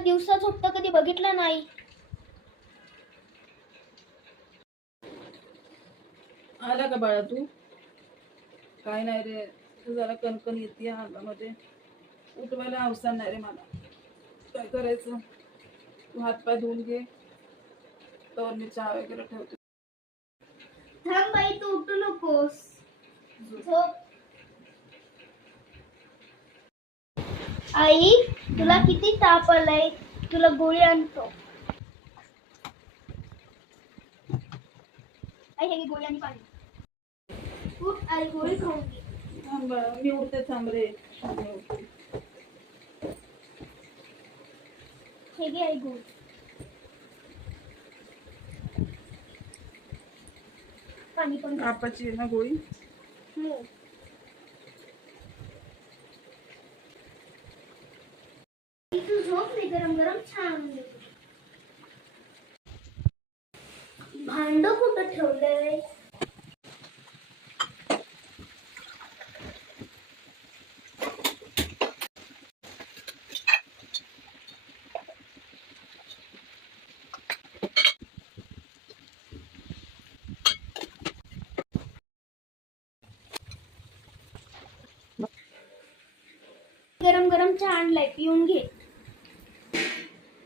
असं दिवसा झोपता कधी बघितलं नाही. आला का बाळा तू? काय नाही रे, जरा कणकण येते अंगामध्ये. उठवायला अवसर नाही रे मला. काय करायचं? तू हातपाय धुवून घे, तर मी चहा वगैरे ठेवते. थांब बाई, तू उठू नकोस. झोप. आई, तुला किती ताप आलाय? तुला गोळी आणतो. आई, हे घे गोळी आणि पाणी. उठ आई, गोळी खाऊन घे. थांब बाळा, मी उठते. थांब रे, मी उठते. हे घे आई गोळी. पाणी पण घे. कापाची आहे ना गोळी? तू झोप, मी गरम गरम छान देते. भांड कुठं ठेवलंय? गरम गरम चहा आणलाय, पिऊन घे.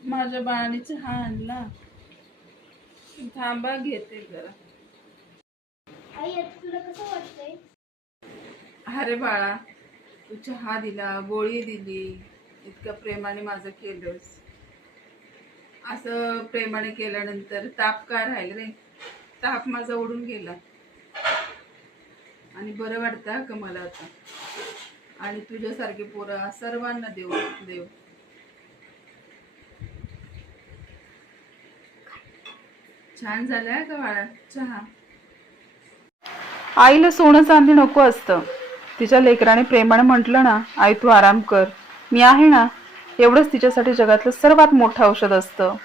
माझ्या बाळाने चहा आणला. थांबा, घेते जरा. आई, आता तुला कसं वाटतंय? अरे बाळा, तू चहा दिला, गोळी दिली, इतक्या प्रेमाने माझं केलंस. असं प्रेमाने केल्यानंतर ताप का राहील रे? ताप माझा उडून गेला आणि बरं वाटतं का मला आता. आणि तुझ्यासारखे पोरं सर्वांना देव देव. छान झालाय का बाळा चहा? आईला सोनं चांदी नको असतं. तिच्या लेकराने प्रेमाने म्हटलं ना, आई तू आराम कर, मी आहे ना, एवढंच तिच्यासाठी जगातलं सर्वात मोठं औषध असतं.